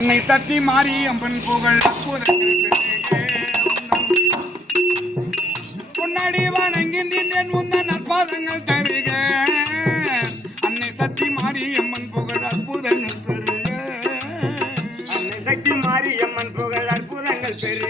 உன்னை சக்தி மாறி அம்பன் புகழ் அற்புதங்கள் பெருக உந்தன் பொன்னாடி வணங்கி நின்றேன் முந்த நற்பாதங்கள் தருக. அன்னை சத்தி மாறி அம்மன் புகழ் அற்புதங்கள் பெருக அன்னை சக்தி மாரியம்மன் புகழ் அற்புதங்கள் பெருக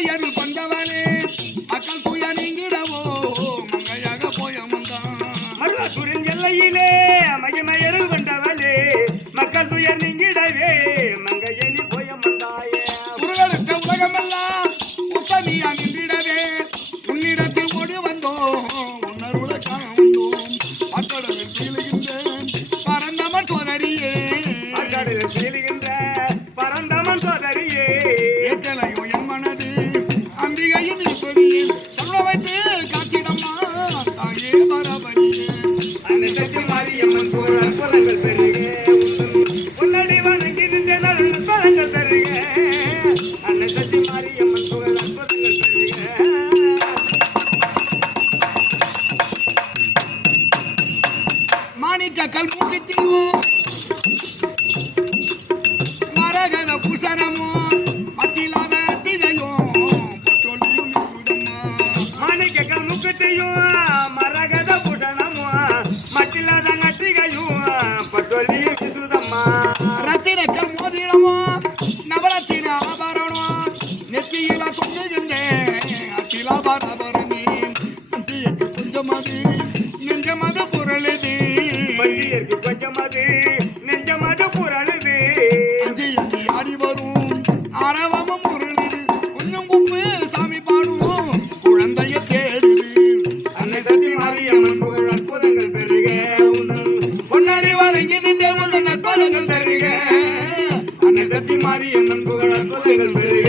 மயமையருள் கொண்டவளே மக்கள் தூய நீங்கிடவோ மங்கையாக போய வந்தான் மருவத்தூரின் எல்லையிலே மகிமையருள் கொண்டவளே மக்கள் துயர் நீங்கிடவே மங்கையனி போய மந்தாயே. உருவெடுத்த உலகமெல்லாம் உத்தமியா நின்றிடவே. உன்னிடத்தில் ஓடி வந்தோம் உன்னருளை காண வந்தோம் மக்களுடன் மட்டில்லாத நட்டிகையும் பட்டொலியும் விசுதம்மா ரத்தினக்க மோதிரமோ நவரத்தின ஆபரணம் நெத்தியில தொங்குகின்றேன் மாறிய நண்புகள் அற்புதங்கள் பெரிய